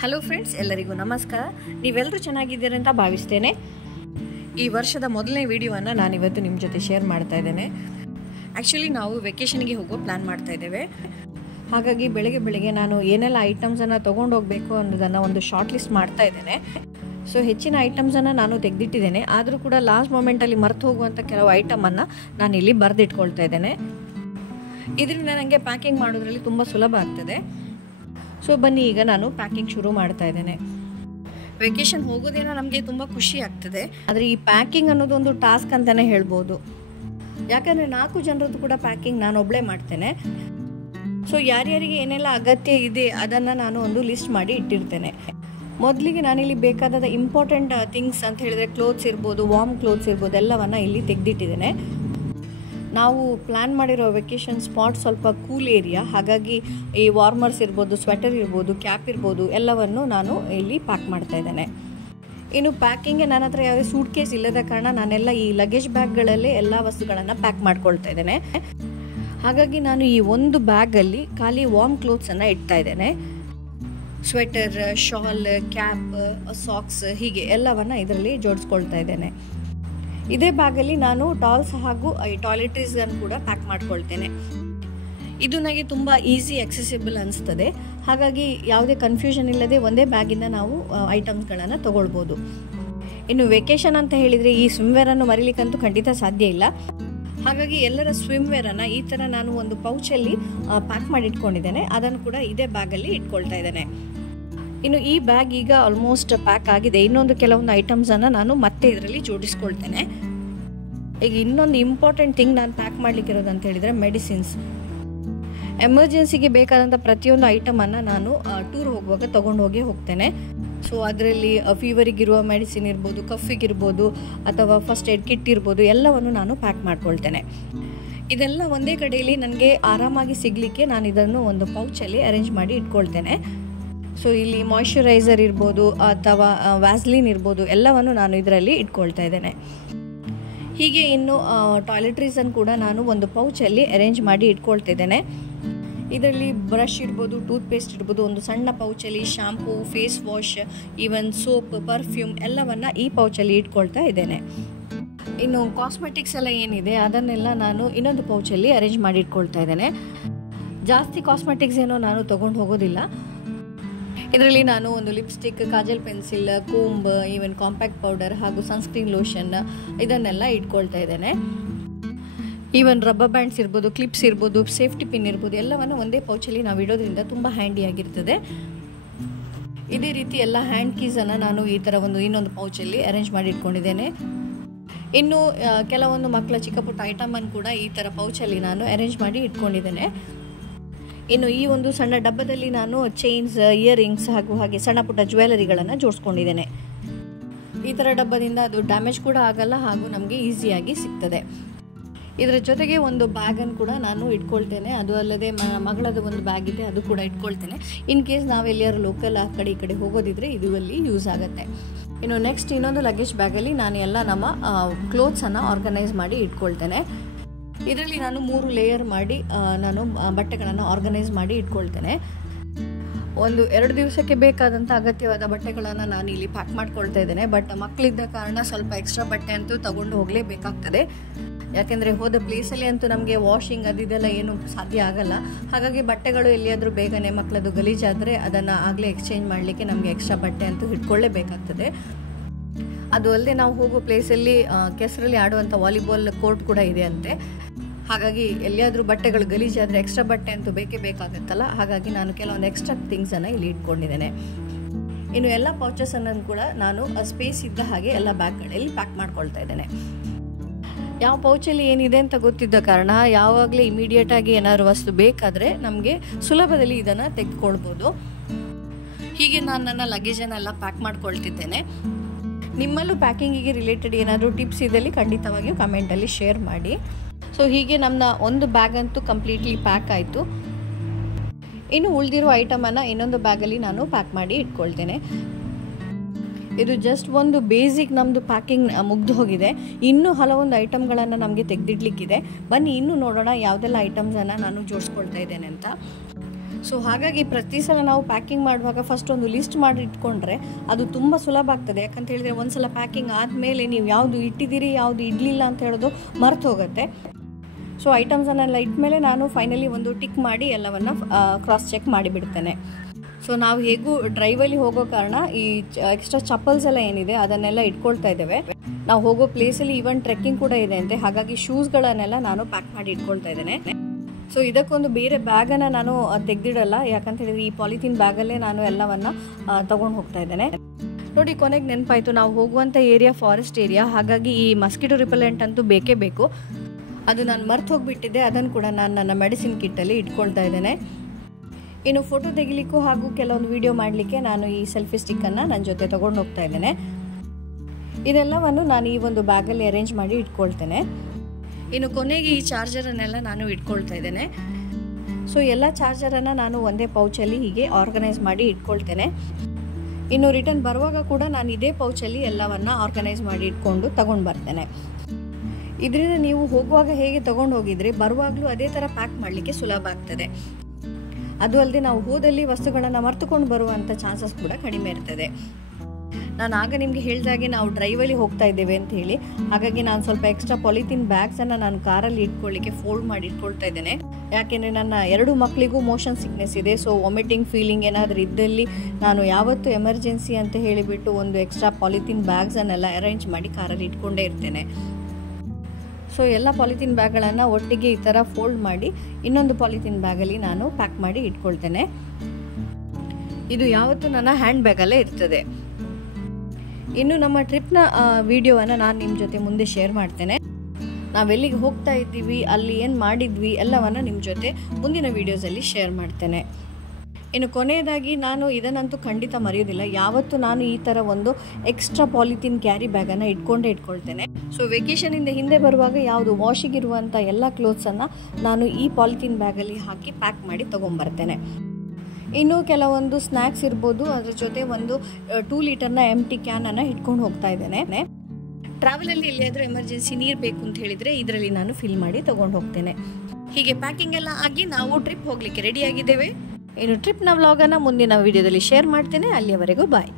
Hello friends, ಎಲ್ಲರಿಗೂ ನಮಸ್ಕಾರ. ನೀವೆಲ್ಲರೂ ಚೆನ್ನಾಗಿದ್ದೀರಿ ಅಂತ ಭಾವಿಸ್ತೇನೆ. ಈ ವರ್ಷದ ಮೊದಲನೇ ವಿಡಿಯೋವನ್ನು ನಾನಿವತ್ತು ನಿಮ್ಮ ಜೊತೆ ಶೇರ್ ಮಾಡ್ತಾ ಇದ್ದೇನೆ. ಆ್ಯಕ್ಚುಲಿ ನಾವು ವೆಕೇಷನ್ಗೆ ಹೋಗೋ ಪ್ಲ್ಯಾನ್ ಮಾಡ್ತಾ ಇದ್ದೇವೆ. ಹಾಗಾಗಿ ಬೆಳಗ್ಗೆ ನಾನು ಏನೆಲ್ಲ ಐಟಮ್ಸನ್ನು ತೊಗೊಂಡು ಹೋಗಬೇಕು ಅನ್ನೋದನ್ನು ಒಂದು ಶಾರ್ಟ್ ಲಿಸ್ಟ್ ಮಾಡ್ತಾ ಇದ್ದೇನೆ. ಸೊ ಹೆಚ್ಚಿನ ಐಟಮ್ಸನ್ನು ನಾನು ತೆಗೆದಿಟ್ಟಿದ್ದೇನೆ. ಆದರೂ ಕೂಡ ಲಾಸ್ಟ್ ಮೂಮೆಂಟಲ್ಲಿ ಮರೆತು ಹೋಗುವಂಥ ಕೆಲವು ಐಟಮನ್ನು ನಾನಿಲ್ಲಿ ಬರೆದಿಟ್ಕೊಳ್ತಾ ಇದ್ದೇನೆ. ಇದರಿಂದ ನನಗೆ ಪ್ಯಾಕಿಂಗ್ ಮಾಡೋದ್ರಲ್ಲಿ ತುಂಬ ಸುಲಭ ಆಗ್ತದೆ. ಸೊ ಬನ್ನಿ, ಈಗ ನಾನು ಪ್ಯಾಕಿಂಗ್ ಶುರು ಮಾಡ್ತಾ ಇದ್ದೇನೆ. ವೆಕೇಷನ್ ಹೋಗೋದೇನೋ ನಮಗೆ ತುಂಬ ಖುಷಿ ಆಗ್ತದೆ, ಆದರೆ ಈ ಪ್ಯಾಕಿಂಗ್ ಅನ್ನೋದು ಒಂದು ಟಾಸ್ಕ್ ಅಂತಲೇ ಹೇಳ್ಬೋದು. ಯಾಕಂದರೆ 4 ಜನರದ್ದು ಕೂಡ ಪ್ಯಾಕಿಂಗ್ ನಾನು ಒಬ್ಬಳೇ ಮಾಡ್ತೇನೆ. ಸೊ ಯಾರ್ಯಾರಿಗೆ ಏನೆಲ್ಲ ಅಗತ್ಯ ಇದೆ ಅದನ್ನು ನಾನು ಒಂದು ಲಿಸ್ಟ್ ಮಾಡಿ ಇಟ್ಟಿರ್ತೇನೆ. ಮೊದಲಿಗೆ ನಾನಿಲ್ಲಿ ಬೇಕಾದ ಇಂಪಾರ್ಟೆಂಟ್ ಥಿಂಗ್ಸ್ ಅಂತ ಹೇಳಿದರೆ ಕ್ಲೋತ್ಸ್ ಇರ್ಬೋದು, ವಾರ್ಮ್ ಕ್ಲೋತ್ಸ್ ಇರ್ಬೋದು, ಎಲ್ಲವನ್ನು ಇಲ್ಲಿ ತೆಗೆದಿಟ್ಟಿದ್ದೇನೆ. ನಾವು ಪ್ಲ್ಯಾನ್ ಮಾಡಿರೋ ವೆಕೇಷನ್ ಸ್ಪಾಟ್ ಸ್ವಲ್ಪ ಕೂಲ್ ಏರಿಯಾ, ಹಾಗಾಗಿ ಈ ವಾರ್ಮರ್ಸ್ ಇರ್ಬೋದು, ಸ್ವೆಟರ್ ಇರ್ಬೋದು, ಕ್ಯಾಪ್ ಇರ್ಬೋದು, ಎಲ್ಲವನ್ನು ನಾನು ಇಲ್ಲಿ ಪ್ಯಾಕ್ ಮಾಡ್ತಾ ಇದ್ದೇನೆ. ಇನ್ನು ಪ್ಯಾಕಿಂಗ್ಗೆ ನನ್ನ ಹತ್ರ ಯಾವುದೇ ಸೂಟ್ ಕೇಸ್ ಇಲ್ಲದ ಕಾರಣ ನಾನೆಲ್ಲ ಈ ಲಗೇಜ್ ಬ್ಯಾಗ್ಗಳಲ್ಲೇ ಎಲ್ಲ ವಸ್ತುಗಳನ್ನು ಪ್ಯಾಕ್ ಮಾಡ್ಕೊಳ್ತಾ ಇದ್ದೇನೆ. ಹಾಗಾಗಿ ನಾನು ಈ ಒಂದು ಬ್ಯಾಗಲ್ಲಿ ಖಾಲಿ ವಾರ್ಮ್ ಕ್ಲೋತ್ಸನ್ನು ಇಡ್ತಾ ಇದ್ದೇನೆ. ಸ್ವೆಟರ್, ಶಾಲ್, ಕ್ಯಾಪ್, ಸಾಕ್ಸ್ ಹೀಗೆ ಎಲ್ಲವನ್ನು ಇದರಲ್ಲಿ ಜೋಡಿಸ್ಕೊಳ್ತಾ ಇದ್ದೇನೆ. ಇದೇ ಬ್ಯಾಗಲ್ಲಿ ನಾನು ಟಾಲ್ಸ್ ಹಾಗೂ ಟಾಯ್ಲೆಟ್ರೀಸನ್ನು ಕೂಡ ಪ್ಯಾಕ್ ಮಾಡ್ಕೊಳ್ತೇನೆ. ಇದು ನನಗೆ ತುಂಬ ಈಸಿ ಆಕ್ಸೆಸಿಬಲ್ ಅನಿಸ್ತದೆ. ಹಾಗಾಗಿ ಯಾವುದೇ ಕನ್ಫ್ಯೂಷನ್ ಇಲ್ಲದೆ ಒಂದೇ ಬ್ಯಾಗಿಂದ ನಾವು ಐಟಮ್ಸ್ಗಳನ್ನು ತೊಗೊಳ್ಬೋದು. ಇನ್ನು ವೆಕೇಷನ್ ಅಂತ ಹೇಳಿದರೆ ಈ ಸ್ವಿಮ್ವೇರನ್ನು ಮರಿಲಿಕ್ಕಂತೂ ಖಂಡಿತ ಸಾಧ್ಯ ಇಲ್ಲ. ಹಾಗಾಗಿ ಎಲ್ಲರ ಸ್ವಿಮ್ವೇರನ್ನು ಈ ಥರ ನಾನು ಒಂದು ಪೌಚಲ್ಲಿ ಪ್ಯಾಕ್ ಮಾಡಿ ಇಟ್ಕೊಂಡಿದ್ದೇನೆ. ಅದನ್ನು ಕೂಡ ಇದೇ ಬ್ಯಾಗಲ್ಲಿ ಇಟ್ಕೊಳ್ತಾ ಇದ್ದೇನೆ. ಇನ್ನು ಈ ಬ್ಯಾಗ್ ಈಗ ಆಲ್ಮೋಸ್ಟ್ ಪ್ಯಾಕ್ ಆಗಿದೆ. ಇನ್ನೊಂದು ಕೆಲವೊಂದು ಐಟಮ್ಸನ್ನು ನಾನು ಮತ್ತೆ ಇದರಲ್ಲಿ ಜೋಡಿಸ್ಕೊಳ್ತೇನೆ. ಈಗ ಇನ್ನೊಂದು ಇಂಪಾರ್ಟೆಂಟ್ ಥಿಂಗ್ ನಾನು ಪ್ಯಾಕ್ ಮಾಡಲಿಕ್ಕಿರೋದು ಅಂತ ಹೇಳಿದರೆ ಮೆಡಿಸಿನ್ಸ್. ಎಮರ್ಜೆನ್ಸಿಗೆ ಬೇಕಾದಂಥ ಪ್ರತಿಯೊಂದು ಐಟಮನ್ನು ನಾನು ಟೂರ್ ಹೋಗುವಾಗ ತೊಗೊಂಡು ಹೋಗ್ತೇನೆ. ಸೊ ಅದರಲ್ಲಿ ಫೀವರಿಗಿರುವ ಮೆಡಿಸಿನ್ ಇರ್ಬೋದು, ಕಫಿಗಿರ್ಬೋದು, ಅಥವಾ ಫಸ್ಟ್ ಏಡ್ ಕಿಟ್ ಇರ್ಬೋದು, ಎಲ್ಲವನ್ನು ನಾನು ಪ್ಯಾಕ್ ಮಾಡ್ಕೊಳ್ತೇನೆ. ಇದೆಲ್ಲ ಒಂದೇ ಕಡೆಯಲ್ಲಿ ನನಗೆ ಆರಾಮಾಗಿ ಸಿಗಲಿಕ್ಕೆ ನಾನು ಇದನ್ನು ಒಂದು ಪೌಚಲ್ಲಿ ಅರೇಂಜ್ ಮಾಡಿ ಇಟ್ಕೊಳ್ತೇನೆ. ಸೊ ಇಲ್ಲಿ ಮಾಯ್ಶ್ಚರೈಸರ್ ಇರ್ಬೋದು ಅಥವಾ ವ್ಯಾಸ್ಲಿನ್ ಇರ್ಬೋದು, ಎಲ್ಲವನ್ನು ನಾನು ಇದರಲ್ಲಿ ಇಟ್ಕೊಳ್ತಾ ಇದ್ದೇನೆ. ಹೀಗೆ ಇನ್ನು ಟಾಯ್ಲೆಟ್ರೀಸನ್ನು ಕೂಡ ನಾನು ಒಂದು ಪೌಚಲ್ಲಿ ಅರೇಂಜ್ ಮಾಡಿ ಇಟ್ಕೊಳ್ತಿದ್ದೇನೆ. ಇದರಲ್ಲಿ ಬ್ರಷ್ ಇರ್ಬೋದು, ಟೂತ್ ಪೇಸ್ಟ್ ಇರ್ಬೋದು, ಒಂದು ಸಣ್ಣ ಪೌಚಲ್ಲಿ shampoo, face wash, even soap, perfume ಎಲ್ಲವನ್ನು ಈ ಪೌಚಲ್ಲಿ ಇಟ್ಕೊಳ್ತಾ ಇದ್ದೇನೆ. ಇನ್ನು ಕಾಸ್ಮೆಟಿಕ್ಸ್ ಎಲ್ಲ ಏನಿದೆ ಅದನ್ನೆಲ್ಲ ನಾನು ಇನ್ನೊಂದು ಪೌಚಲ್ಲಿ ಅರೇಂಜ್ ಮಾಡಿ ಇಟ್ಕೊಳ್ತಾ ಇದ್ದೇನೆ. ಜಾಸ್ತಿ ಕಾಸ್ಮೆಟಿಕ್ಸ್ ಏನೋ ನಾನು ತೊಗೊಂಡು ಹೋಗೋದಿಲ್ಲ. ಇದರಲ್ಲಿ ನಾನು ಒಂದು lipstick, Kajal pencil, comb, even compact powder ಹಾಗೂ ಸನ್ಸ್ಕ್ರೀನ್ ಲೋಷನ್ ಇದನ್ನೆಲ್ಲ ಇಟ್ಕೊಳ್ತಾ ಇದ್ದೇನೆ. ಈವನ್ ರಬ್ಬರ್ ಬ್ಯಾಂಡ್ಸ್ ಇರ್ಬೋದು, ಕ್ಲಿಪ್ಸ್ ಇರ್ಬೋದು, ಸೇಫ್ಟಿ ಪಿನ್ ಇರ್ಬೋದು, ಎಲ್ಲವನ್ನು ಒಂದೇ ಪೌಚಲ್ಲಿ ನಾವು ಇಡೋದ್ರಿಂದ ತುಂಬ ಹ್ಯಾಂಡಿಯಾಗಿರ್ತದೆ. ಇದೇ ರೀತಿ ಎಲ್ಲ ಹ್ಯಾಂಡ್ ಕೀಸನ್ನು ನಾನು ಈ ಥರ ಇನ್ನೊಂದು ಪೌಚಲ್ಲಿ ಅರೇಂಜ್ ಮಾಡಿ ಇಟ್ಕೊಂಡಿದ್ದೇನೆ. ಇನ್ನು ಕೆಲವೊಂದು ಮಕ್ಕಳ ಚಿಕ್ಕ ಪುಟ್ಟ ಐಟಮನ್ನು ಕೂಡ ಈ ಥರ ಪೌಚಲ್ಲಿ ನಾನು ಅರೇಂಜ್ ಮಾಡಿ ಇಟ್ಕೊಂಡಿದ್ದೇನೆ. ಇನ್ನು ಈ ಒಂದು ಸಣ್ಣ ಡಬ್ಬದಲ್ಲಿ ನಾನು ಚೈನ್ಸ್, ಇಯರಿಂಗ್ಸ್ ಹಾಗೂ ಹಾಗೆ ಸಣ್ಣ ಪುಟ್ಟ ಜ್ಯುವೆಲರಿಗಳನ್ನು ಜೋಡಿಸ್ಕೊಂಡಿದ್ದೇನೆ. ಈ ಥರ ಡಬ್ಬದಿಂದ ಅದು ಡ್ಯಾಮೇಜ್ ಕೂಡ ಆಗಲ್ಲ ಹಾಗೂ ನಮಗೆ ಈಸಿಯಾಗಿ ಸಿಗ್ತದೆ. ಇದರ ಜೊತೆಗೆ ಒಂದು ಬ್ಯಾಗನ್ನು ಕೂಡ ನಾನು ಇಟ್ಕೊಳ್ತೇನೆ. ಅದು ಅಲ್ಲದೆ ಮಗಳದ್ದು ಒಂದು ಬ್ಯಾಗ್ ಇದೆ, ಅದು ಕೂಡ ಇಟ್ಕೊಳ್ತೇನೆ. ಇನ್ ಕೇಸ್ ನಾವೆಲ್ಲರೂ ಲೋಕಲ್ ಆ ಕಡೆ ಈ ಕಡೆ ಹೋಗೋದಿದ್ರೆ ಇದು ಅಲ್ಲಿ ಯೂಸ್ ಆಗುತ್ತೆ. ಇನ್ನು ನೆಕ್ಸ್ಟ್ ಇನ್ನೊಂದು ಲಗೇಜ್ ಬ್ಯಾಗಲ್ಲಿ ನಾನು ಎಲ್ಲ ನಮ್ಮ ಕ್ಲೋತ್ಸನ್ನು ಆರ್ಗನೈಸ್ ಮಾಡಿ ಇಟ್ಕೊಳ್ತೇನೆ. ಇದರಲ್ಲಿ ನಾನು 3 ಲೇಯರ್ ಮಾಡಿ ನಾನು ಬಟ್ಟೆಗಳನ್ನು ಆರ್ಗನೈಸ್ ಮಾಡಿ ಇಟ್ಕೊಳ್ತೇನೆ. 1-2 ದಿವಸಕ್ಕೆ ಬೇಕಾದಂಥ ಅಗತ್ಯವಾದ ಬಟ್ಟೆಗಳನ್ನು ನಾನು ಇಲ್ಲಿ ಪ್ಯಾಕ್ ಮಾಡ್ಕೊಳ್ತಾ ಇದ್ದೇನೆ. ಬಟ್ ಮಕ್ಕಳಿದ್ದ ಕಾರಣ ಸ್ವಲ್ಪ ಎಕ್ಸ್ಟ್ರಾ ಬಟ್ಟೆ ಅಂತೂ ತಗೊಂಡು ಹೋಗಲೇಬೇಕಾಗ್ತದೆ. ಯಾಕೆಂದರೆ ಹೋದ ಪ್ಲೇಸಲ್ಲಿ ಅಂತೂ ನಮಗೆ ವಾಷಿಂಗ್ ಅದೆಲ್ಲ ಏನು ಸಾಧ್ಯ ಆಗಲ್ಲ. ಹಾಗಾಗಿ ಬಟ್ಟೆಗಳು ಎಲ್ಲಿಯಾದರೂ ಬೇಗನೆ ಮಕ್ಕಳದ್ದು ಗಲೀಜಾದರೆ ಅದನ್ನು ಆಗಲೇ ಎಕ್ಸ್ಚೇಂಜ್ ಮಾಡಲಿಕ್ಕೆ ನಮಗೆ ಎಕ್ಸ್ಟ್ರಾ ಬಟ್ಟೆ ಅಂತೂ ಇಟ್ಕೊಳ್ಳೇಬೇಕಾಗ್ತದೆ. ಅದು ಅಲ್ಲದೆ ನಾವು ಹೋಗೋ ಪ್ಲೇಸಲ್ಲಿ ಕೆಸರಲ್ಲಿ ಆಡುವಂಥ ವಾಲಿಬಾಲ್ ಕೋರ್ಟ್ ಕೂಡ ಇದೆ ಅಂತೆ. ಹಾಗಾಗಿ ಎಲ್ಲಿಯಾದರೂ ಬಟ್ಟೆಗಳು ಗಲೀಜಾದರೆ ಎಕ್ಸ್ಟ್ರಾ ಬಟ್ಟೆ ಅಂತೂ ಬೇಕೇ ಬೇಕಾಗುತ್ತಲ್ಲ. ಹಾಗಾಗಿ ನಾನು ಕೆಲವೊಂದು ಎಕ್ಸ್ಟ್ರಾ ಥಿಂಗ್ಸನ್ನು ಇಲ್ಲಿ ಇಟ್ಕೊಂಡಿದ್ದೇನೆ. ಇನ್ನು ಎಲ್ಲ ಪೌಚಸನ್ನು ಕೂಡ ನಾನು ಸ್ಪೇಸ್ ಇದ್ದ ಹಾಗೆ ಎಲ್ಲ ಬ್ಯಾಗ್ಗಳಲ್ಲಿ ಪ್ಯಾಕ್ ಮಾಡ್ಕೊಳ್ತಾ ಇದ್ದೇನೆ. ಯಾವ ಪೌಚಲ್ಲಿ ಏನಿದೆ ಅಂತ ಗೊತ್ತಿದ್ದ ಕಾರಣ ಯಾವಾಗಲೇ ಇಮಿಡಿಯೇಟಾಗಿ ಏನಾದರೂ ವಸ್ತು ಬೇಕಾದರೆ ನಮಗೆ ಸುಲಭದಲ್ಲಿ ಇದನ್ನು ತೆಗೆದುಕೊಳ್ಬೋದು. ಹೀಗೆ ನಾನು ನನ್ನ ಲಗೇಜನ್ನೆಲ್ಲ ಪ್ಯಾಕ್ ಮಾಡ್ಕೊಳ್ತಿದ್ದೇನೆ. ನಿಮ್ಮಲ್ಲೂ ಪ್ಯಾಕಿಂಗಿಗೆ ರಿಲೇಟೆಡ್ ಏನಾದರೂ ಟಿಪ್ಸ್ ಇದ್ದಲ್ಲಿ ಖಂಡಿತವಾಗಿಯೂ ಕಮೆಂಟಲ್ಲಿ ಶೇರ್ ಮಾಡಿ. ಸೊ ಹೀಗೆ ನಮ್ಮ ಒಂದು ಬ್ಯಾಗ್ ಅಂತೂ ಕಂಪ್ಲೀಟ್ಲಿ ಪ್ಯಾಕ್ ಆಯಿತು. ಇನ್ನು ಉಳಿದಿರೋ ಐಟಮನ್ನು ಇನ್ನೊಂದು ಬ್ಯಾಗಲ್ಲಿ ನಾನು ಪ್ಯಾಕ್ ಮಾಡಿ ಇಟ್ಕೊಳ್ತೇನೆ. ಇದು ಜಸ್ಟ್ ಒಂದು ಬೇಸಿಕ್ ನಮ್ಮದು ಪ್ಯಾಕಿಂಗ್ ಮುಗ್ದು ಹೋಗಿದೆ. ಇನ್ನೂ ಹಲವೊಂದು ಐಟಮ್ಗಳನ್ನು ನಮಗೆ ತೆಗೆದಿಡ್ಲಿಕ್ಕಿದೆ. ಬನ್ನಿ ಇನ್ನೂ ನೋಡೋಣ ಯಾವುದೆಲ್ಲ ಐಟಮ್ಸನ್ನು ನಾನು ಜೋಡಿಸ್ಕೊಳ್ತಾ ಇದ್ದೇನೆ ಅಂತ. ಸೊ ಹಾಗಾಗಿ ಪ್ರತಿ ಸಲ ನಾವು ಪ್ಯಾಕಿಂಗ್ ಮಾಡುವಾಗ ಫಸ್ಟ್ ಒಂದು ಲಿಸ್ಟ್ ಮಾಡಿ ಇಟ್ಕೊಂಡ್ರೆ ಅದು ತುಂಬ ಸುಲಭ ಆಗ್ತದೆ. ಯಾಕಂತ ಹೇಳಿದರೆ ಒಂದು ಸಲ ಪ್ಯಾಕಿಂಗ್ ಆದಮೇಲೆ ನೀವು ಯಾವುದು ಇಟ್ಟಿದ್ದೀರಿ ಯಾವುದು ಇಡಲಿಲ್ಲ ಅಂತ ಹೇಳೋದು ಮರೆತು ಹೋಗುತ್ತೆ. ಸೊ ಐಟಮ್ಸನ್ನೆಲ್ಲ ಇಟ್ಮೇಲೆ ನಾನು ಫೈನಲಿ ಒಂದು ಟಿಕ್ ಮಾಡಿ ಎಲ್ಲವನ್ನು ಕ್ರಾಸ್ ಚೆಕ್ ಮಾಡಿಬಿಡ್ತೇನೆ. ಸೊ ನಾವು ಹೇಗೂ ಡ್ರೈವಲ್ಲಿ ಹೋಗೋ ಕಾರಣ ಈ ಎಕ್ಸ್ಟ್ರಾ ಚಪ್ಪಲ್ಸ್ ಎಲ್ಲ ಏನಿದೆ ಅದನ್ನೆಲ್ಲ ಇಟ್ಕೊಳ್ತಾ ಇದ್ದೇವೆ. ನಾವು ಹೋಗೋ ಪ್ಲೇಸಲ್ಲಿ ಈವನ್ ಟ್ರೆಕ್ಕಿಂಗ್ ಕೂಡ ಇದೆ ಅಂತೆ, ಹಾಗಾಗಿ ಶೂಸ್ಗಳನ್ನೆಲ್ಲ ನಾನು ಪ್ಯಾಕ್ ಮಾಡಿ ಇಟ್ಕೊಳ್ತಾ ಇದ್ದೇನೆ. ಸೊ ಇದಕ್ಕೊಂದು ಬೇರೆ ಬ್ಯಾಗನ್ನು ನಾನು ತೆಗೆದಿಡಲ್ಲ, ಯಾಕಂತ ಹೇಳಿದರೆ ಈ ಪಾಲಿಥೀನ್ ಬ್ಯಾಗಲ್ಲೇ ನಾನು ಎಲ್ಲವನ್ನು ತೊಗೊಂಡು ಹೋಗ್ತಾ ಇದ್ದೇನೆ. ನೋಡಿ, ಕೊನೆಗೆ ನೆನಪಾಯಿತು, ನಾವು ಹೋಗುವಂಥ ಏರಿಯಾ ಫಾರೆಸ್ಟ್ ಏರಿಯಾ, ಹಾಗಾಗಿ ಈ ಮಸ್ಕಿಟೋ ರಿಪೆಲೆಂಟ್ ಅಂತೂ ಬೇಕೇ ಬೇಕು. ಅದು ನಾನು ಮರ್ತು ಹೋಗಿಬಿಟ್ಟಿದ್ದೆ, ಅದನ್ನು ಕೂಡ ನಾನು ನನ್ನ ಮೆಡಿಸಿನ್ ಕಿಟ್ಟಲ್ಲಿ ಇಟ್ಕೊಳ್ತಾ ಇದ್ದೇನೆ. ಇನ್ನು ಫೋಟೋ ತೆಗಿಲಿಕ್ಕೂ ಹಾಗೂ ಕೆಲವೊಂದು ವಿಡಿಯೋ ಮಾಡಲಿಕ್ಕೆ ನಾನು ಈ ಸೆಲ್ಫಿ ಸ್ಟಿಕ್ಕನ್ನು ನನ್ನ ಜೊತೆ ತೊಗೊಂಡು ಹೋಗ್ತಾ ಇದ್ದೇನೆ. ಇದೆಲ್ಲವನ್ನು ನಾನು ಈ ಒಂದು ಬ್ಯಾಗಲ್ಲಿ ಅರೇಂಜ್ ಮಾಡಿ ಇಟ್ಕೊಳ್ತೇನೆ. ಇನ್ನು ಕೊನೆಗೆ ಈ ಚಾರ್ಜರನ್ನೆಲ್ಲ ನಾನು ಇಟ್ಕೊಳ್ತಾ ಇದ್ದೇನೆ. ಸೊ ಎಲ್ಲ ಚಾರ್ಜರನ್ನು ನಾನು ಒಂದೇ ಪೌಚಲ್ಲಿ ಹೀಗೆ ಆರ್ಗನೈಸ್ ಮಾಡಿ ಇಟ್ಕೊಳ್ತೇನೆ. ಇನ್ನು ರಿಟರ್ನ್ ಬರುವಾಗ ಕೂಡ ನಾನು ಇದೇ ಪೌಚಲ್ಲಿ ಎಲ್ಲವನ್ನು ಆರ್ಗನೈಸ್ ಮಾಡಿ ಇಟ್ಕೊಂಡು ತಗೊಂಡು ಬರ್ತೇನೆ. ಇದರಿಂದ ನೀವು ಹೋಗುವಾಗ ಹೇಗೆ ತಗೊಂಡು ಹೋಗಿದ್ರೆ ಬರುವಾಗಲೂ ಅದೇ ಥರ ಪ್ಯಾಕ್ ಮಾಡಲಿಕ್ಕೆ ಸುಲಭ ಆಗ್ತದೆ. ಅದು ಅಲ್ಲದೆ ನಾವು ಹೋದಲ್ಲಿ ವಸ್ತುಗಳನ್ನು ಮರ್ತುಕೊಂಡು ಬರುವಂಥ ಚಾನ್ಸಸ್ ಕೂಡ ಕಡಿಮೆ ಇರ್ತದೆ. ನಾನು ಆಗ ನಿಮಗೆ ಹೇಳಿದಾಗೆ ನಾವು ಡ್ರೈವಲ್ಲಿ ಹೋಗ್ತಾ ಇದ್ದೇವೆ ಅಂತ ಹೇಳಿ, ಹಾಗಾಗಿ ನಾನು ಸ್ವಲ್ಪ ಎಕ್ಸ್ಟ್ರಾ ಪಾಲಿಥೀನ್ ಬ್ಯಾಗ್ಸನ್ನು ನಾನು ಕಾರಲ್ಲಿ ಇಟ್ಕೊಳ್ಳಿಕ್ಕೆ ಫೋಲ್ಡ್ ಮಾಡಿ ಇಟ್ಕೊಳ್ತಾ ಇದ್ದೇನೆ. ಯಾಕೆಂದರೆ ನನ್ನ 2 ಮಕ್ಕಳಿಗೂ ಮೋಷನ್ ಸಿಕ್ನೆಸ್ ಇದೆ. ಸೊ ವಾಮಿಟಿಂಗ್ ಫೀಲಿಂಗ್ ಏನಾದರೂ ಇದ್ದಲ್ಲಿ ನಾನು ಯಾವತ್ತೂ ಎಮರ್ಜೆನ್ಸಿ ಅಂತ ಹೇಳಿಬಿಟ್ಟು ಒಂದು ಎಕ್ಸ್ಟ್ರಾ ಪಾಲಿಥೀನ್ ಬ್ಯಾಗ್ಸನ್ನೆಲ್ಲ ಅರೇಂಜ್ ಮಾಡಿ ಕಾರಲ್ಲಿ ಇಟ್ಕೊಂಡೇ ಇರ್ತೇನೆ. ಸೊ ಎಲ್ಲ ಪಾಲಿಥೀನ್ ಬ್ಯಾಗ್ಗಳನ್ನು ಒಟ್ಟಿಗೆ ಈ ಥರ ಫೋಲ್ಡ್ ಮಾಡಿ ಇನ್ನೊಂದು ಪಾಲಿಥೀನ್ ಬ್ಯಾಗಲ್ಲಿ ನಾನು ಪ್ಯಾಕ್ ಮಾಡಿ ಇಟ್ಕೊಳ್ತೇನೆ. ಇದು ಯಾವತ್ತೂ ನನ್ನ ಹ್ಯಾಂಡ್ ಬ್ಯಾಗಲ್ಲೇ ಇರ್ತದೆ. ಇನ್ನು ನಮ್ಮ ಟ್ರಿಪ್ನ ವಿಡಿಯೋವನ್ನು ನಾನು ನಿಮ್ಮ ಜೊತೆ ಮುಂದೆ ಶೇರ್ ಮಾಡ್ತೇನೆ. ನಾವೆಲ್ಲಿಗೆ ಹೋಗ್ತಾ ಇದ್ದೀವಿ, ಅಲ್ಲಿ ಏನು ಮಾಡಿದ್ವಿ ಎಲ್ಲವನ್ನು ನಿಮ್ಮ ಜೊತೆ ಮುಂದಿನ ವೀಡಿಯೋಸಲ್ಲಿ ಶೇರ್ ಮಾಡ್ತೇನೆ. ಇನ್ನು ಕೊನೆಯದಾಗಿ ನಾನು ಇದನ್ನಂತೂ ಖಂಡಿತ ಮರೆಯೋದಿಲ್ಲ, ಯಾವತ್ತೂ ನಾನು ಈ ಥರ ಒಂದು ಎಕ್ಸ್ಟ್ರಾ ಪಾಲಿಥೀನ್ ಕ್ಯಾರಿ ಬ್ಯಾಗನ್ನು ಇಟ್ಕೊಳ್ತೇನೆ. ಸೊ ವೆಕೇಷನಿಂದ ಹಿಂದೆ ಬರುವಾಗ ಯಾವುದು ವಾಷಿಗಿರುವಂಥ ಎಲ್ಲ ಕ್ಲೋತ್ಸನ್ನು ನಾನು ಈ ಪಾಲಿಥೀನ್ ಬ್ಯಾಗಲ್ಲಿ ಹಾಕಿ ಪ್ಯಾಕ್ ಮಾಡಿ ತೊಗೊಂಬರ್ತೇನೆ. ಇನ್ನು ಕೆಲವೊಂದು ಸ್ನ್ಯಾಕ್ಸ್ ಇರ್ಬೋದು, ಅದ್ರ ಜೊತೆ ಒಂದು 2 ಲೀಟರ್ನ ಎಂಟಿ ಕ್ಯಾನನ್ನು ಇಟ್ಕೊಂಡು ಹೋಗ್ತಾ ಇದ್ದೇನೆ. ಟ್ರಾವೆಲಲ್ಲಿ ಎಲ್ಲಿಯಾದರೂ ಎಮರ್ಜೆನ್ಸಿ ನೀರು ಬೇಕು ಅಂತ ಹೇಳಿದರೆ ಇದರಲ್ಲಿ ನಾನು ಫಿಲ್ ಮಾಡಿ ತೊಗೊಂಡು ಹೋಗ್ತೇನೆ. ಹೀಗೆ ಪ್ಯಾಕಿಂಗ್ ಎಲ್ಲ ಆಗಿ ನಾವು ಟ್ರಿಪ್ ಹೋಗಲಿಕ್ಕೆ ರೆಡಿಯಾಗಿದ್ದೇವೆ. ಇನ್ನು ಟ್ರಿಪ್ನ ವ್ಲಾಗನ್ನು ಮುಂದಿನ ವಿಡಿಯೋದಲ್ಲಿ ಶೇರ್ ಮಾಡ್ತೇನೆ. ಅಲ್ಲಿಯವರೆಗೂ ಬಾಯ್.